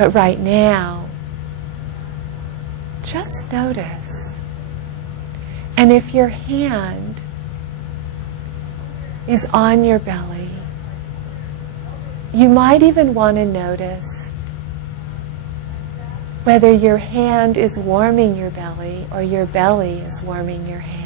But right now, just notice. And if your hand is on your belly, you might even want to notice whether your hand is warming your belly or your belly is warming your hand.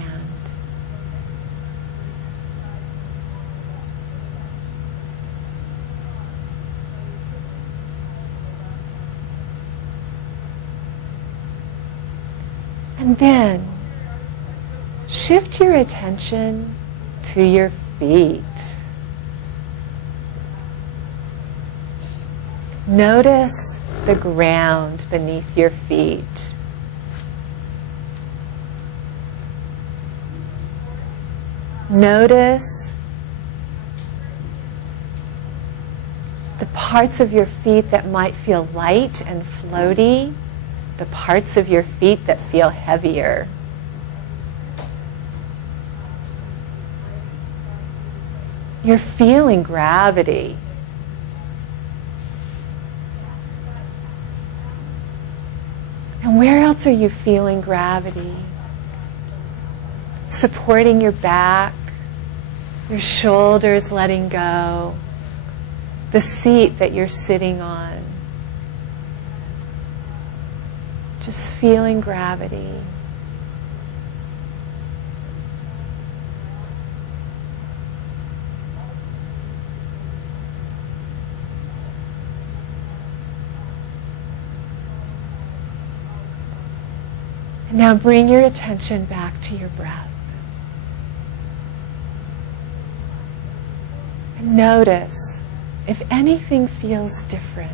And then shift your attention to your feet. Notice the ground beneath your feet. Notice the parts of your feet that might feel light and floaty, the parts of your feet that feel heavier. You're feeling gravity. And where else are you feeling gravity? Supporting your back, your shoulders letting go, the seat that you're sitting on. Just feeling gravity. Now bring your attention back to your breath. And notice if anything feels different.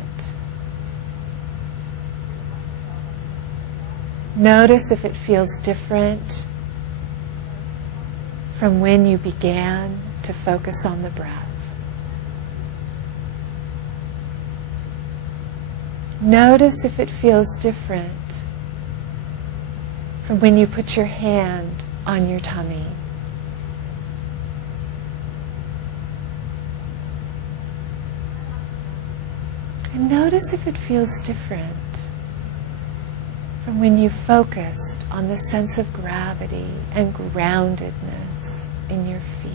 Notice if it feels different from when you began to focus on the breath. Notice if it feels different from when you put your hand on your tummy. And notice if it feels different from when you focused on the sense of gravity and groundedness in your feet.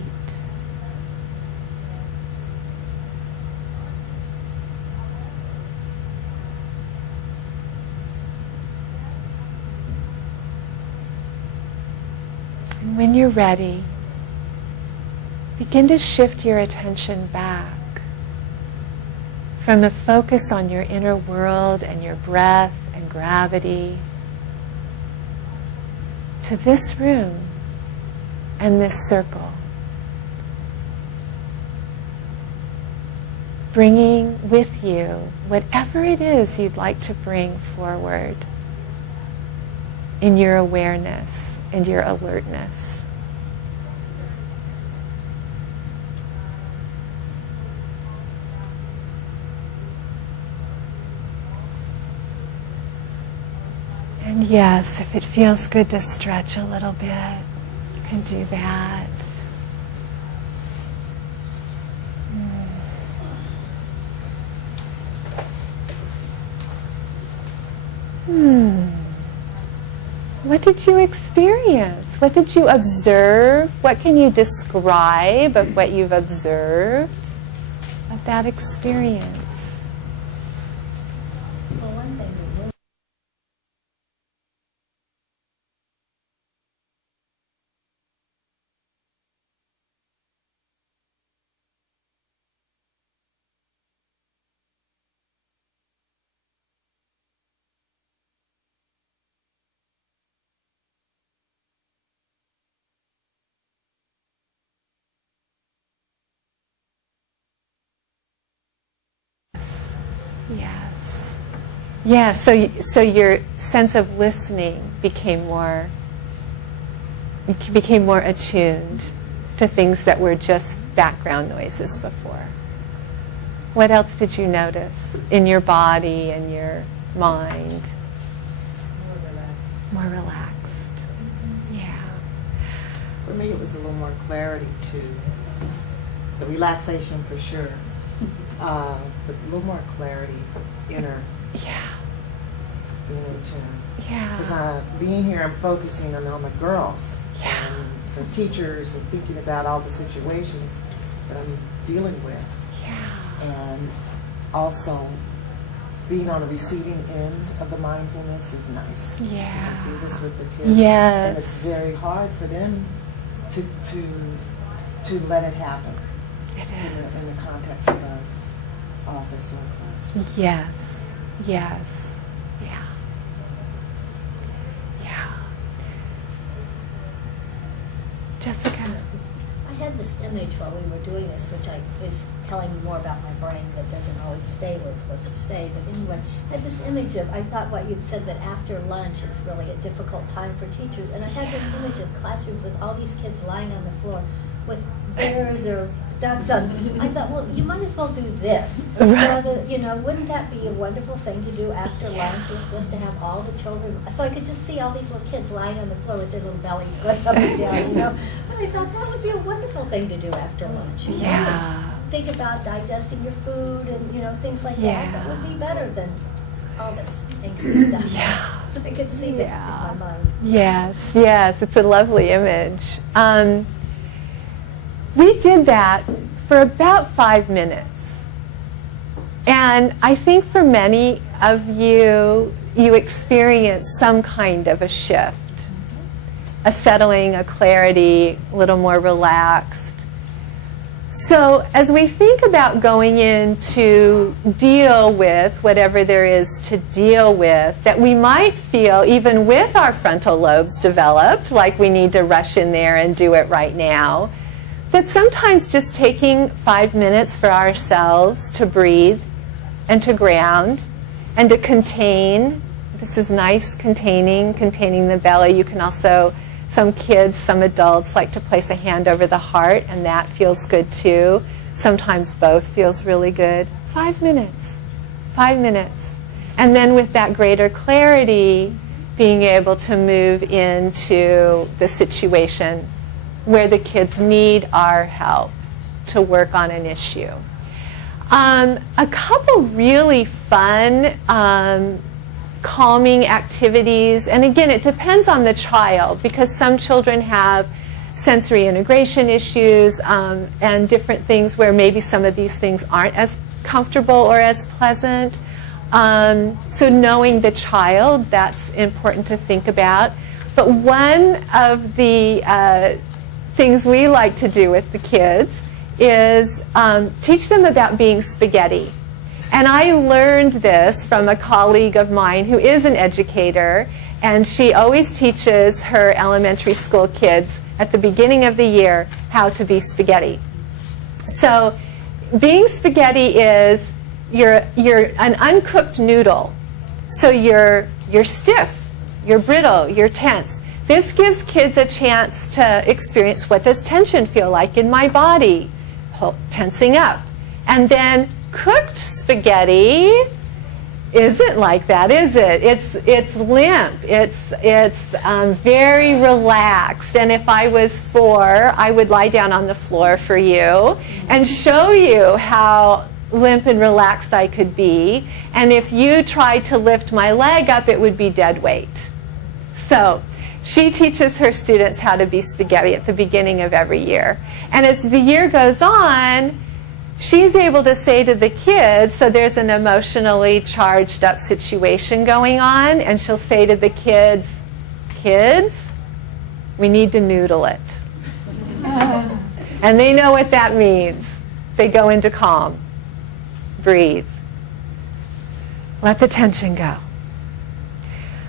And when you're ready, begin to shift your attention back from a focus on your inner world and your breath and gravity to this room and this circle. Bringing with you whatever it is you'd like to bring forward in your awareness and your alertness. And yes, if it feels good to stretch a little bit, you can do that. What did you experience? What did you observe? What can you describe of what you've observed of that experience? Yes. Yeah, so your sense of listening became more attuned to things that were just background noises before. What else did you notice in your body and your mind? More relaxed. Yeah. For me, it was a little more clarity too. The relaxation for sure. But a little more clarity, inner. Yeah. You know, because Yeah. being here, I'm focusing on the girls. Yeah. And the teachers and thinking about all the situations that I'm dealing with. Yeah. And also being on the receiving end of the mindfulness is nice. Yeah. Because I do this with the kids. Yes. And it's very hard for them to let it happen. It is. In the context of an office or a classroom. Yes. Yes. Yeah. Yeah. Jessica. I had this image while we were doing this, which I is telling you more about my brain that doesn't always stay where it's supposed to stay. But anyway, I had this image of, I thought what you'd said that after lunch it's really a difficult time for teachers. And I had this image of classrooms with all these kids lying on the floor with bears or ducks on. I thought, well, you might as well do this. Wouldn't that be a wonderful thing to do after lunch, is just to have all the children. So I could just see all these little kids lying on the floor with their little bellies going up and down, And I thought that would be a wonderful thing to do after lunch. Yeah. Think about digesting your food and, things like Yeah. that. That would be better than all this angsty stuff. Yeah. So I could see that in my mind. Yes, yes, it's a lovely image. We did that for about 5 minutes. And I think for many of you, you experienced some kind of a shift, a settling, a clarity, a little more relaxed. So as we think about going in to deal with whatever there is to deal with, that we might feel, even with our frontal lobes developed, like we need to rush in there and do it right now, that sometimes just taking 5 minutes for ourselves to breathe and to ground and to contain. This is nice, containing the belly. You can also, some kids, some adults like to place a hand over the heart, and that feels good too. Sometimes both feels really good. 5 minutes. 5 minutes. And then with that greater clarity, being able to move into the situation where the kids need our help to work on an issue. A couple really fun calming activities, and again, it depends on the child, because some children have sensory integration issues and different things where maybe some of these things aren't as comfortable or as pleasant. So knowing the child, that's important to think about. But one of the things we like to do with the kids is teach them about being spaghetti. And I learned this from a colleague of mine who is an educator, and she always teaches her elementary school kids at the beginning of the year how to be spaghetti. So being spaghetti is you're an uncooked noodle. So you're stiff, you're brittle, you're tense. This gives kids a chance to experience, what does tension feel like in my body? Tensing up. And then cooked spaghetti isn't like that, is it? It's limp. It's very relaxed. And if I was 4, I would lie down on the floor for you and show you how limp and relaxed I could be. And if you tried to lift my leg up, it would be dead weight. So she teaches her students how to be spaghetti at the beginning of every year. And as the year goes on, she's able to say to the kids, so there's an emotionally charged up situation going on, and she'll say to the kids, we need to noodle it. And they know what that means. They go into calm. Breathe. Let the tension go.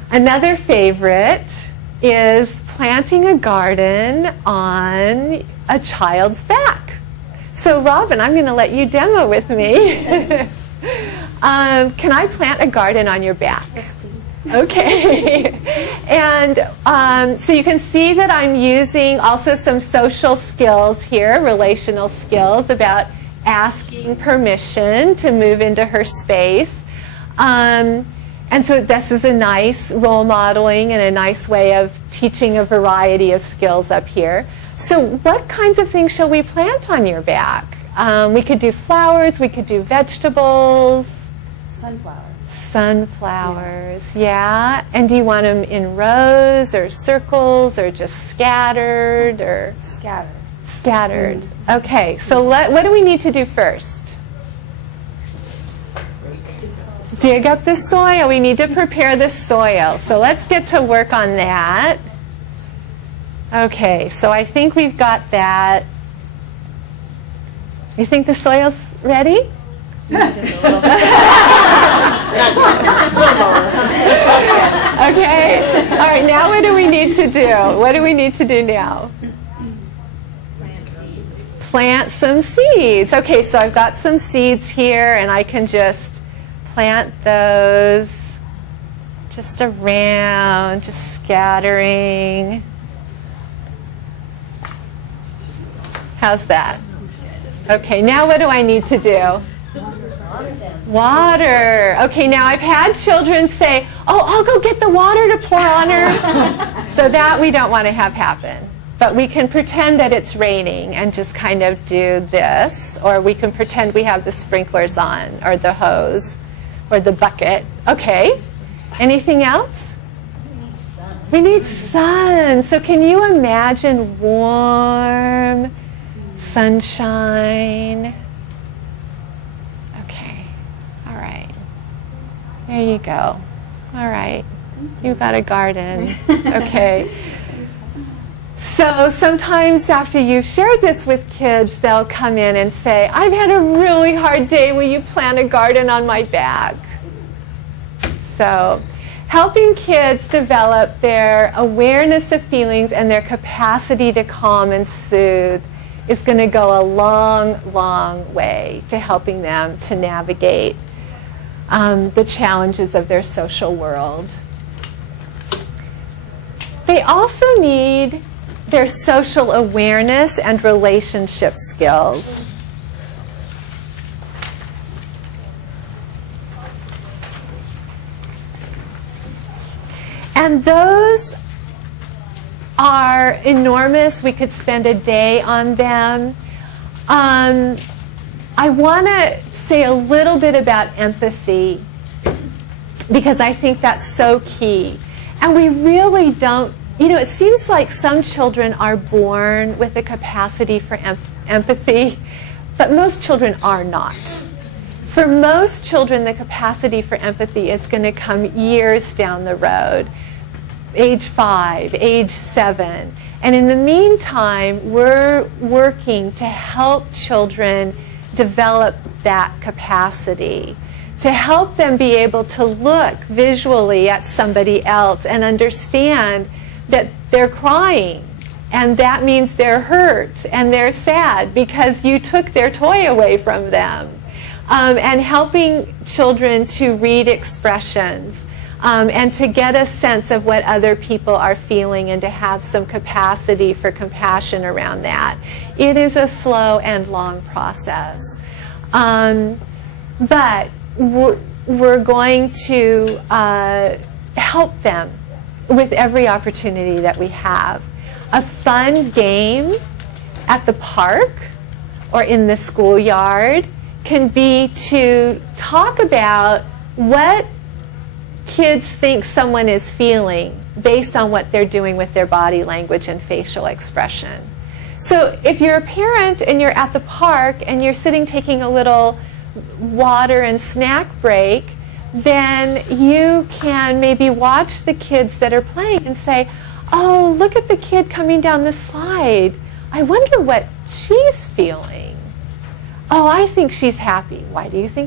Another favorite is planting a garden on a child's back. So Robin, I'm going to let you demo with me. Can I plant a garden on your back? Yes, please. Okay. And so you can see that I'm using also some social skills here, relational skills about asking permission to move into her space. And so this is a nice role modeling and a nice way of teaching a variety of skills up here. So what kinds of things shall we plant on your back? We could do flowers, we could do vegetables. Sunflowers. Sunflowers, yeah. And do you want them in rows or circles or just scattered or? Scattered. Scattered. Okay, so what do we need to do first? Dig up the soil. We need to prepare the soil. So let's get to work on that. Okay, so I think we've got that. You think the soil's ready? Okay. All right, now what do we need to do? What do we need to do now? Plant some seeds. Okay, so I've got some seeds here, and I can just plant those just around, just scattering. How's that? Okay, now what do I need to do? Water. Okay, now I've had children say, oh, I'll go get the water to pour on her. So that we don't want to have happen. But we can pretend that it's raining and just kind of do this. Or we can pretend we have the sprinklers on, or the hose, or the bucket. Okay. Anything else? We need sun. So can you imagine warm sunshine? Okay. All right. There you go. All right. You've got a garden. Okay. So sometimes after you've shared this with kids, they'll come in and say, I've had a really hard day. Will you plant a garden on my back? So helping kids develop their awareness of feelings and their capacity to calm and soothe is going to go a long, long way to helping them to navigate the challenges of their social world. They also need their social awareness and relationship skills. And those are enormous. We could spend a day on them. I want to say a little bit about empathy, because I think that's so key. And we really don't, you know, it seems like some children are born with a capacity for empathy, but most children are not. For most children, the capacity for empathy is going to come years down the road. Age 5, age 7. And in the meantime, we're working to help children develop that capacity, to help them be able to look visually at somebody else and understand that they're crying, and that means they're hurt and they're sad because you took their toy away from them. And helping children to read expressions. And to get a sense of what other people are feeling and to have some capacity for compassion around that. It is a slow and long process. But we're going to help them with every opportunity that we have. A fun game at the park or in the schoolyard can be to talk about what kids think someone is feeling based on what they're doing with their body language and facial expression. So if you're a parent and you're at the park and you're sitting taking a little water and snack break, then you can maybe watch the kids that are playing and say, oh, look at the kid coming down the slide. I wonder what she's feeling. Oh, I think she's happy. Why do you think